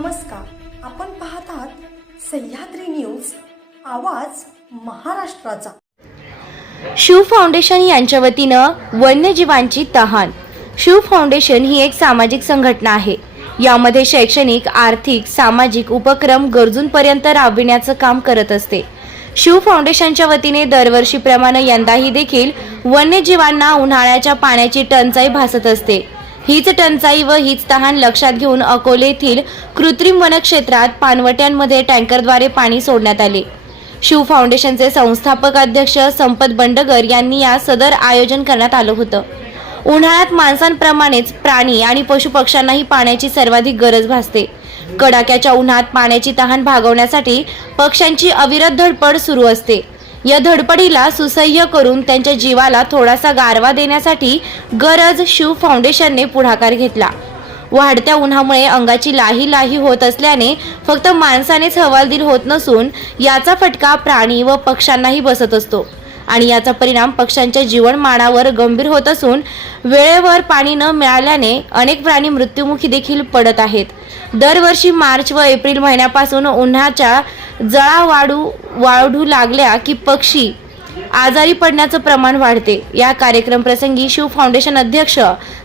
नमस्कार. आपण पाहत आहात सह्याद्री न्यूज आवाज महाराष्ट्राचा. शिव फाउंडेशन यांच्या वतीनं वन्यजीवांची तहान. शिव फाउंडेशन ही एक सामाजिक संघटना आहे. यामध्ये शैक्षणिक आर्थिक सामाजिक उपक्रम गरजूंपर्यंत राबविण्याचं काम करत असते. शिव फाउंडेशनच्या वतीने दरवर्षीप्रमाणे यंदाही देखील वन्यजीवांना उन्हाळ्याच्या पाण्याची टंचाई भासत असते. हीच टंचाई व हीच तहान लक्षात घेऊन अकोले येथील कृत्रिम वनक्षेत्रात पानवट्यांमध्ये टँकरद्वारे पाणी सोडण्यात आले. शिव फाउंडेशनचे संस्थापक अध्यक्ष संपत बंडगर यांनी या सदर आयोजन करण्यात आलं होतं. उन्हाळ्यात माणसांप्रमाणेच प्राणी आणि पशुपक्ष्यांनाही पाण्याची सर्वाधिक गरज भासते. कडाक्याच्या उन्हात पाण्याची तहान भागवण्यासाठी पक्ष्यांची अविरत धडपड सुरू असते. या धडपडीला सुसह्य करून त्यांच्या जीवाला थोडासा गारवा देण्यासाठी गरज शिव फाउंडेशनने पुढाकार घेतला. वाढत्या उन्हामुळे अंगाची लाही लाही होत असल्याने फक्त माणसानेच हवालदिल होत नसून याचा फटका प्राणी व पक्ष्यांनाही बसत असतो. आणि याचा परिणाम पक्ष्यांच्या जीवनमानावर गंभीर होत असून वेळेवर पाणी न मिळाल्याने अनेक प्राणी मृत्युमुखी देखील पडत आहेत. दरवर्षी मार्च व एप्रिल महिन्यापासून उन्हाच्या जळा वाढू वाढू लागल्या की पक्षी आजारी पडण्याचं प्रमाण वाढते. या कार्यक्रम प्रसंगी शिव फाउंडेशन अध्यक्ष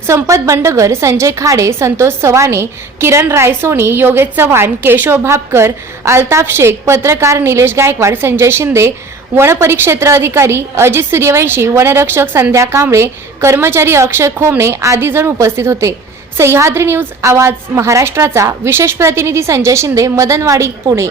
संपत बंडगर संजय खाडे संतोष सवाने किरण रायसोनी योगेश चव्हाण केशव भापकर अल्ताफ शेख पत्रकार निलेश गायकवाड संजय शिंदे वनपरिक्षेत्र अधिकारी अजित सूर्यवंशी वनरक्षक संध्या कांबळे कर्मचारी अक्षय खोमणे आदी जण उपस्थित होते. सह्याद्री न्यूज आवाज महाराष्ट्राचा. विशेष प्रतिनिधी संजय शिंदे मदनवाडी पुणे.